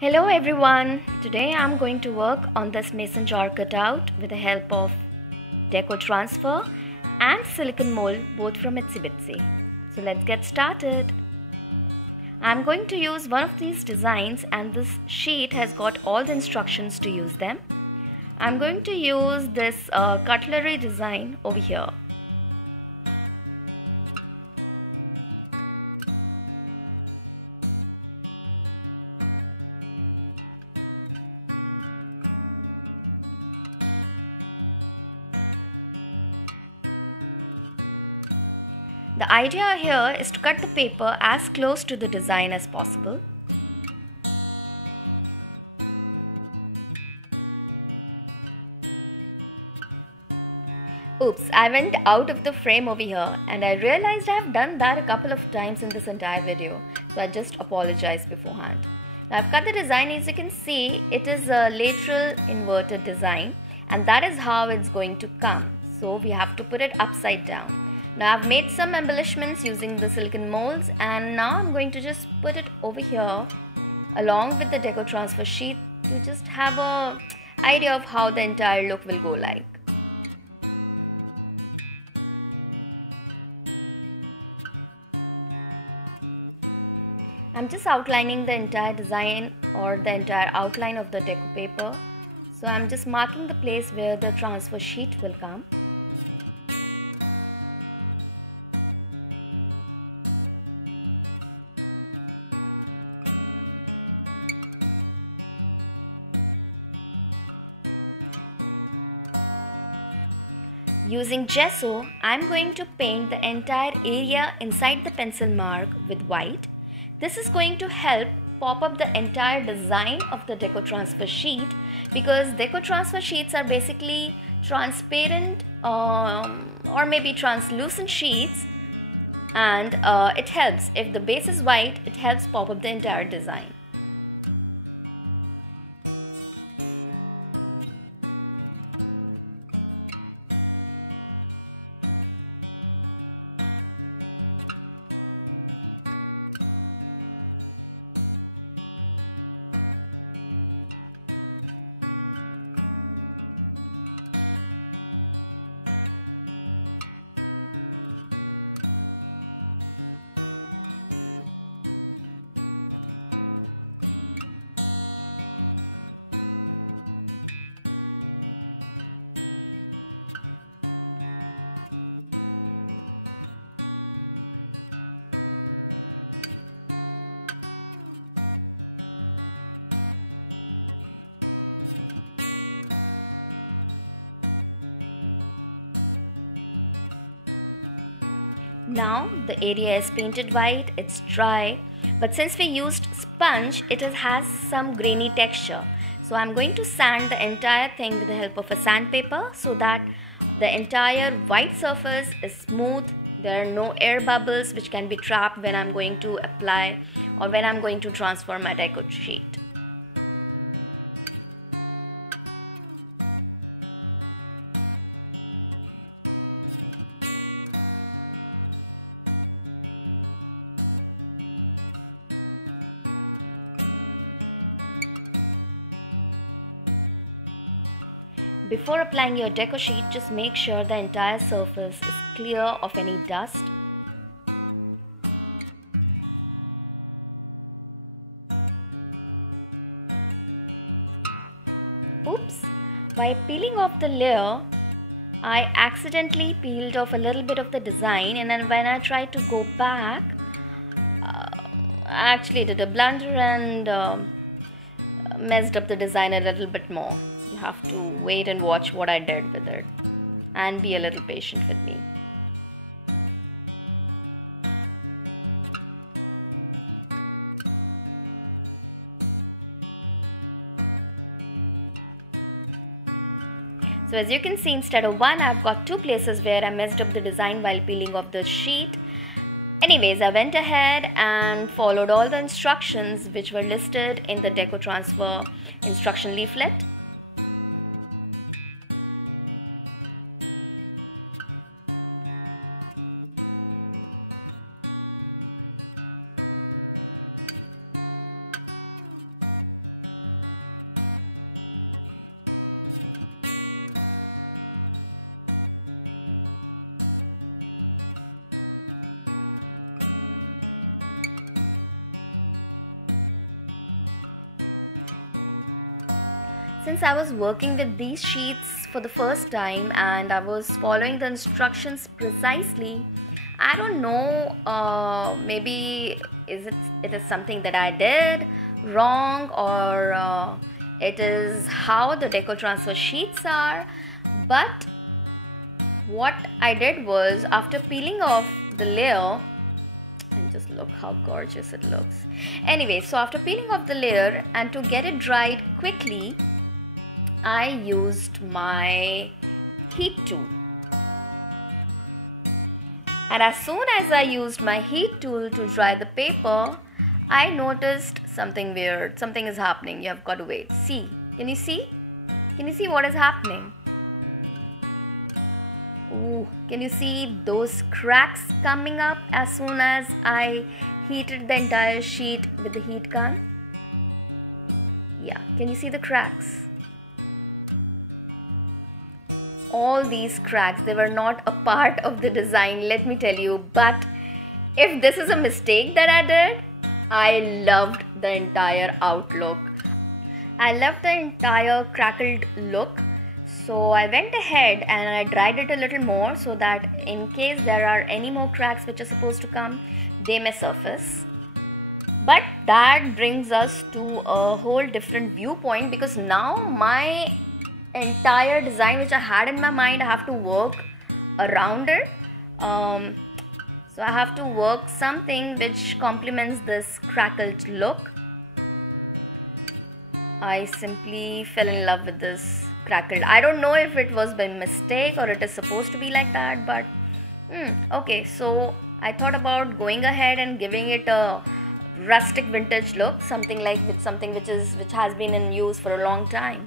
Hello everyone! Today I'm going to work on this mason jar cutout with the help of Deco Transfer and silicone mold, both from Itsy Bitsy. So let's get started. I'm going to use one of these designs and this sheet has got all the instructions to use them. I'm going to use this cutlery design over here. The idea here is to cut the paper as close to the design as possible. Oops, I went out of the frame over here and I realized I have done that a couple of times in this entire video. So I just apologize beforehand. Now I've cut the design. As you can see, it is a lateral inverted design and that is how it's going to come. So we have to put it upside down. Now I've made some embellishments using the silicone molds and now I'm going to just put it over here along with the Deco Transfer sheet to just have an idea of how the entire look will go like. I'm just outlining the entire design or the entire outline of the deco paper. So I'm just marking the place where the transfer sheet will come. Using gesso, I'm going to paint the entire area inside the pencil mark with white. This is going to help pop up the entire design of the Deco Transfer sheet because Deco Transfer sheets are basically transparent or maybe translucent sheets, and it helps, if the base is white, it helps pop up the entire design. The area is painted white, it's dry, but since we used sponge, it has some grainy texture. So I'm going to sand the entire thing with the help of a sandpaper so that the entire white surface is smooth. There are no air bubbles which can be trapped when I'm going to apply or when I'm going to transfer my deco sheet. Before applying your deco sheet, just make sure the entire surface is clear of any dust. Oops! By peeling off the layer, I accidentally peeled off a little bit of the design, and then when I tried to go back, I actually did a blunder and messed up the design a little bit more. You have to wait and watch what I did with it and be a little patient with me. So as you can see, instead of one, I've got two places where I messed up the design while peeling off the sheet. Anyways, I went ahead and followed all the instructions which were listed in the Deco Transfer instruction leaflet. I was working with these sheets for the first time and I was following the instructions precisely. I don't know, maybe it is something that I did wrong, or it is how the deco transfer sheets are. But what I did was, after peeling off the layer, just look how gorgeous it looks. Anyway, so after peeling off the layer and to get it dried quickly, I used my heat tool. And as soon as I used my heat tool to dry the paper, I noticed something weird. Something is happening. You have got to wait. See. Can you see? Can you see what is happening? Ooh, can you see those cracks coming up as soon as I heated the entire sheet with the heat gun? Yeah, can you see the cracks? All these cracks, they were not a part of the design, let me tell you. But if this is a mistake that I did, I loved the entire outlook. I loved the entire crackled look. So I went ahead and I dried it a little more so that in case there are any more cracks which are supposed to come, they may surface. But that brings us to a whole different viewpoint, because now my entire design which I had in my mind, I have to work around it. So I have to work something which complements this crackled look. I simply fell in love with this crackled. I don't know if it was by mistake or it is supposed to be like that, but okay, so I thought about going ahead and giving it a rustic vintage look, something which has been in use for a long time.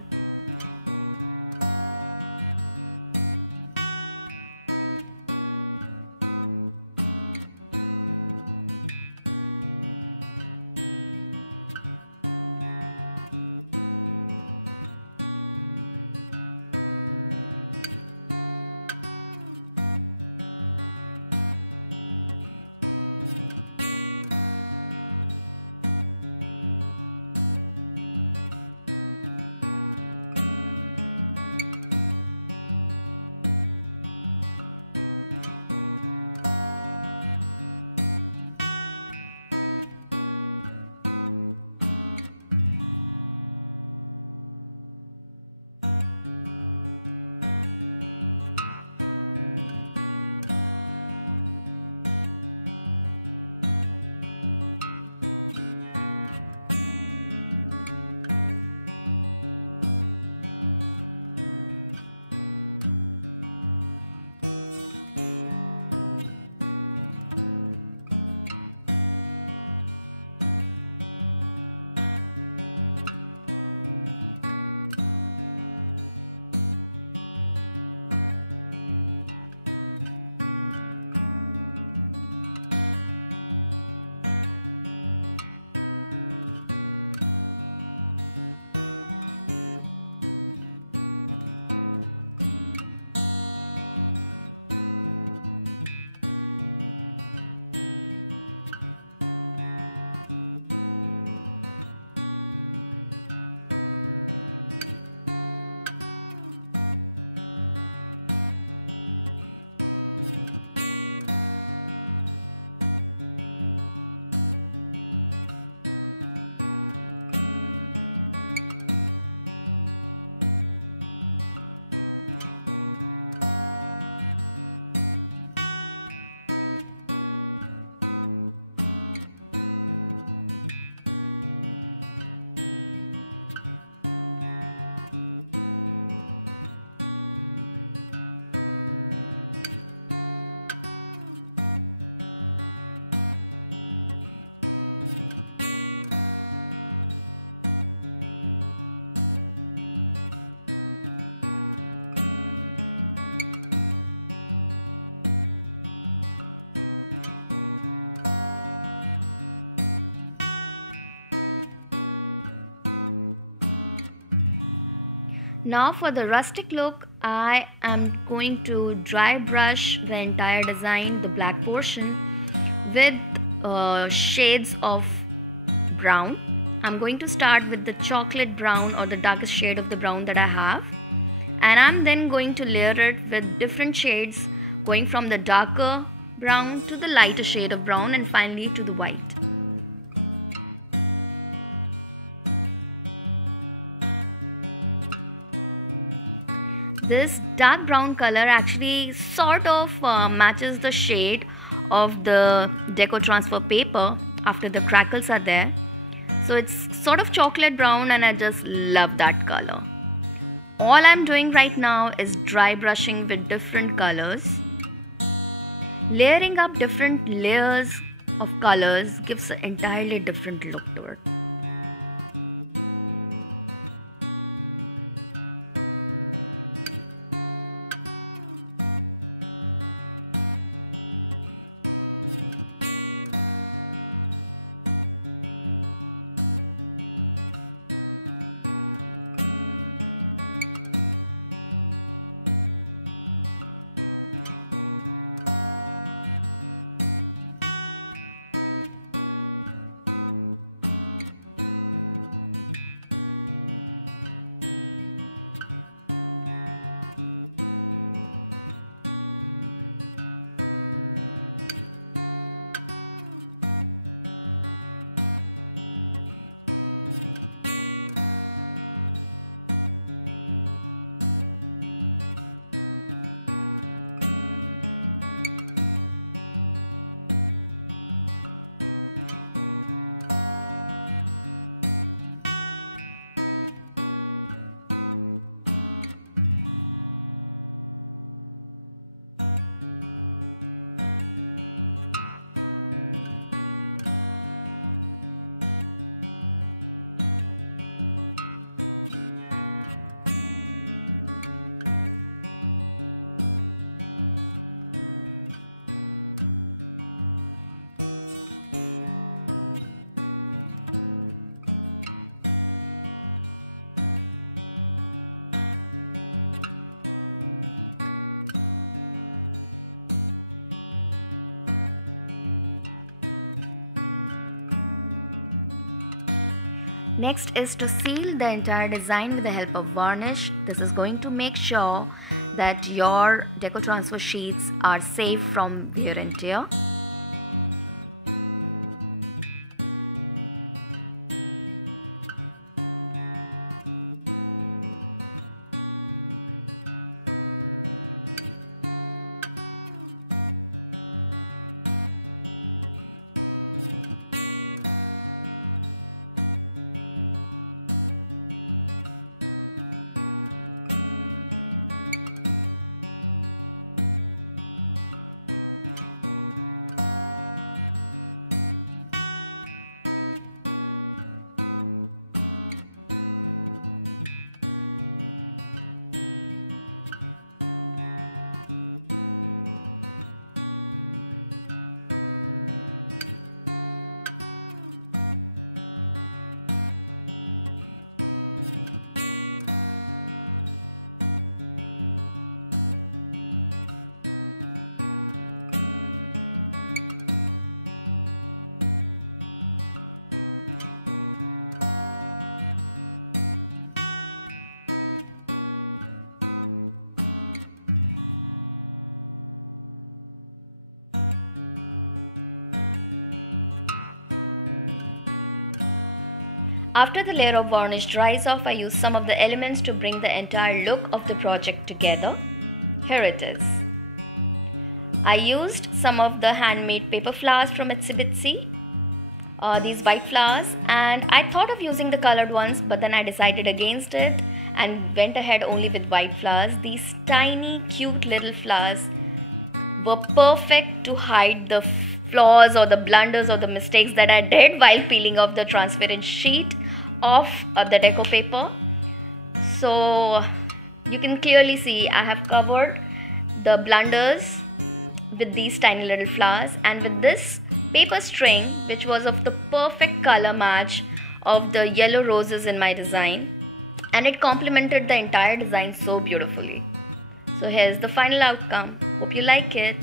Now for the rustic look, I am going to dry brush the entire design, the black portion, with shades of brown. I'm going to start with the chocolate brown or the darkest shade of the brown that I have, and I'm then going to layer it with different shades, going from the darker brown to the lighter shade of brown and finally to the white. This dark brown color actually sort of matches the shade of the deco transfer paper after the crackles are there. So it's sort of chocolate brown and I just love that color. All I'm doing right now is dry brushing with different colors. Layering up different layers of colors gives an entirely different look to it. Next is to seal the entire design with the help of varnish. This is going to make sure that your deco transfer sheets are safe from wear and tear. After the layer of varnish dries off, I use some of the elements to bring the entire look of the project together. Here it is. I used some of the handmade paper flowers from Itsy Bitsy, these white flowers, and I thought of using the colored ones, but then I decided against it and went ahead only with white flowers. These tiny cute little flowers were perfect to hide the flaws or the blunders or the mistakes that I did while peeling off the transparent sheet of the deco paper. So you can clearly see I have covered the blunders with these tiny little flowers, and with this paper string, which was of the perfect color match of the yellow roses in my design, and it complemented the entire design so beautifully. So here's the final outcome. Hope you like it.